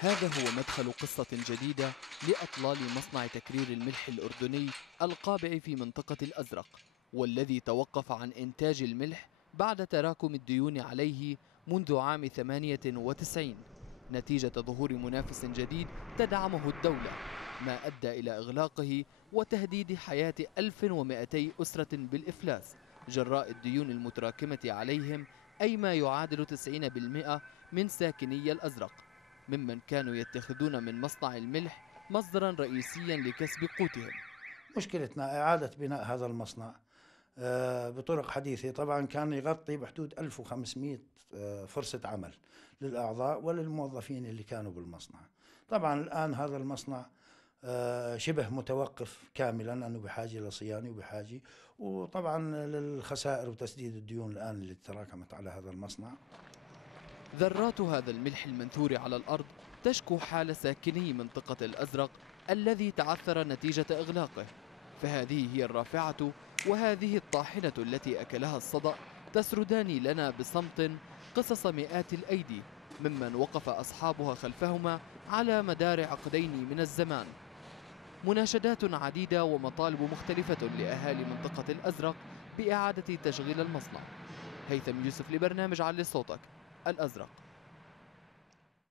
هذا هو مدخل قصة جديدة لأطلال مصنع تكرير الملح الأردني القابع في منطقة الأزرق، والذي توقف عن إنتاج الملح بعد تراكم الديون عليه منذ عام 98 نتيجة ظهور منافس جديد تدعمه الدولة، ما أدى إلى إغلاقه وتهديد حياة 1200 أسرة بالإفلاس جراء الديون المتراكمة عليهم، أي ما يعادل 90% من ساكني الأزرق، ممن كانوا يتخذون من مصنع الملح مصدرا رئيسيا لكسب قوتهم. مشكلتنا إعادة بناء هذا المصنع بطرق حديثة. طبعا كان يغطي بحدود 1500 فرصة عمل للأعضاء وللموظفين اللي كانوا بالمصنع. طبعا الآن هذا المصنع شبه متوقف كاملا، لأنه بحاجة لصيانة وبحاجة، وطبعا للخسائر وتسديد الديون الآن اللي تراكمت على هذا المصنع. ذرات هذا الملح المنثور على الأرض تشكو حال ساكني منطقة الأزرق الذي تعثر نتيجة إغلاقه، فهذه هي الرافعة وهذه الطاحنة التي أكلها الصدأ تسردان لنا بصمت قصص مئات الأيدي ممن وقف أصحابها خلفهما على مدار عقدين من الزمان. مناشدات عديدة ومطالب مختلفة لأهالي منطقة الأزرق بإعادة تشغيل المصنع. هيثم يوسف لبرنامج علي صوتك، الأزرق.